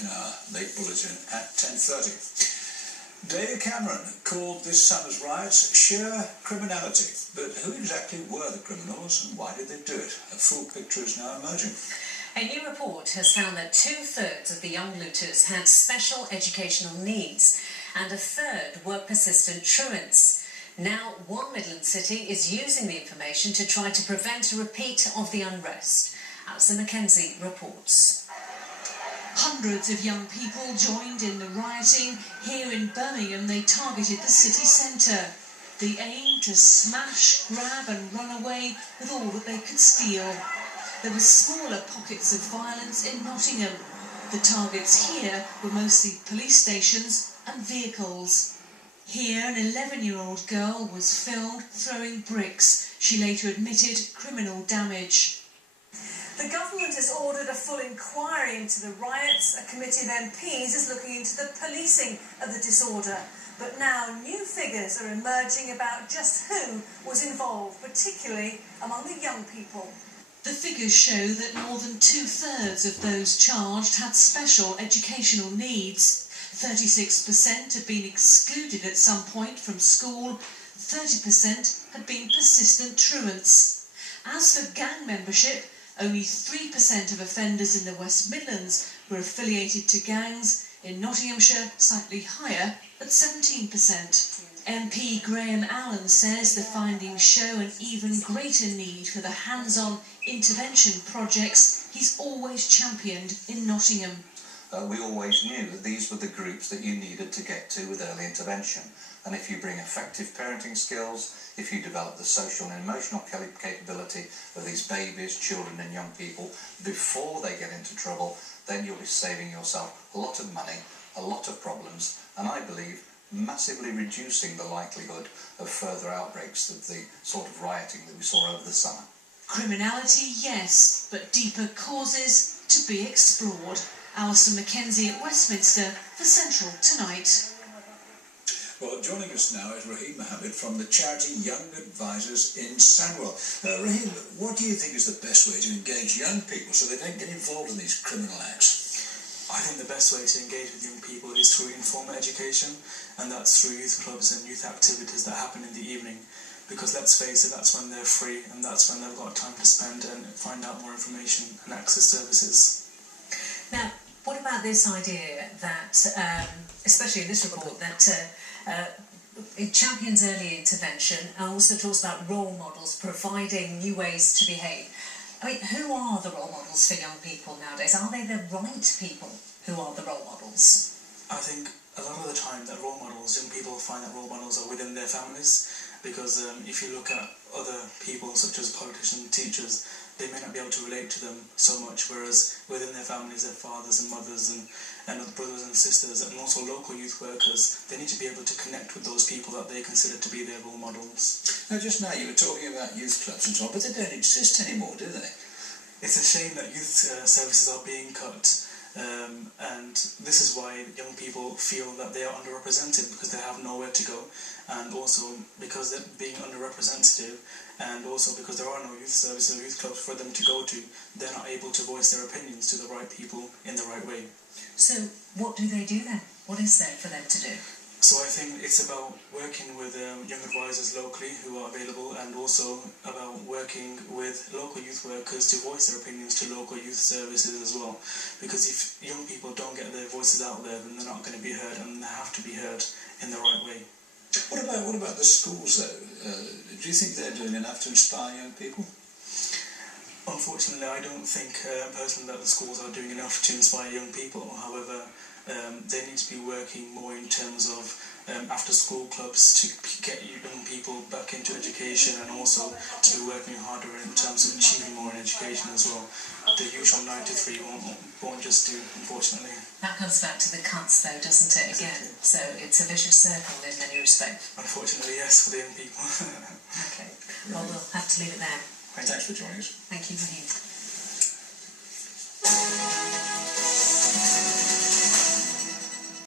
in our late bulletin at 10:30. David Cameron called this summer's riots sheer criminality. But who exactly were the criminals and why did they do it? A full picture is now emerging. A new report has found that 2/3 of the young looters had special educational needs and 1/3 were persistent truants. Now, one Midland city is using the information to try to prevent a repeat of the unrest. Alison Mackenzie reports. Hundreds of young people joined in the rioting. Here in Birmingham, they targeted the city centre. The aim to smash, grab and run away with all that they could steal. There were smaller pockets of violence in Nottingham. The targets here were mostly police stations and vehicles. Here, an 11-year-old girl was filmed throwing bricks. She later admitted criminal damage. The government has ordered a full inquiry into the riots. A committee of MPs is looking into the policing of the disorder. But now new figures are emerging about just who was involved, particularly among the young people. The figures show that more than 2/3 of those charged had special educational needs. 36% had been excluded at some point from school. 30% had been persistent truants. As for gang membership, only 3% of offenders in the West Midlands were affiliated to gangs. In Nottinghamshire, slightly higher at 17%. MP Graham Allen says the findings show an even greater need for the hands-on intervention projects he's always championed in Nottingham. We always knew that these were the groups that you needed to get to with early intervention. And if you bring effective parenting skills, if you develop the social and emotional capability of these babies, children and young people before they get into trouble, then you'll be saving yourself a lot of money, a lot of problems, and I believe massively reducing the likelihood of further outbreaks of the sort of rioting that we saw over the summer. Criminality, yes, but deeper causes to be explored. Alison Mackenzie at Westminster for Central Tonight. Well, joining us now is Raheem Mohammed from the charity Young Advisors in Sandwell. Raheem, what do you think is the best way to engage young people so they don't get involved in these criminal acts? I think the best way to engage with young people is through informal education, and that's through youth clubs and youth activities that happen in the evening. Because let's face it, that's when they're free and that's when they've got time to spend and find out more information and access services. Now, what about this idea that, especially in this report, that it champions early intervention and also talks about role models providing new ways to behave? I mean, who are the role models for young people nowadays? Are they the right people who are the role models? I think a lot of the time that role models, young people find that role models are within their families, because if you look at other people such as politicians, teachers, they may not be able to relate to them so much, whereas within their families, their fathers and mothers and brothers and sisters, and also local youth workers, they need to be able to connect with those people that they consider to be their role models. Now, just now you were talking about youth clubs and so on, but they don't exist anymore, do they? It's a shame that youth services are being cut, and this is why young people feel that they are underrepresented, because they have nowhere to go, and also because they're being underrepresented, and also because there are no youth services or youth clubs for them to go to, they're not able to voice their opinions to the right people in the right way. So what do they do then? What is there for them to do? So I think it's about working with young advisors locally who are available, and also about working with local youth workers to voice their opinions to local youth services as well. Because if young people don't get their voices out there, then they're not going to be heard, and they have to be heard in the right way. What about the schools, though? Do you think they're doing enough to inspire young people? Unfortunately, I don't think personally that the schools are doing enough to inspire young people. However, they need to be working more in terms of after-school clubs to get young people back into education, and also to be working harder in terms of achieving more in education as well. The usual 9 to 3 won't just do, unfortunately. That comes back to the cuts, though, doesn't it, again? So it's a vicious circle in many respects. Unfortunately, yes, for the young people. Okay, well, we'll have to leave it there. Thanks for joining us. Thank you, Raheem.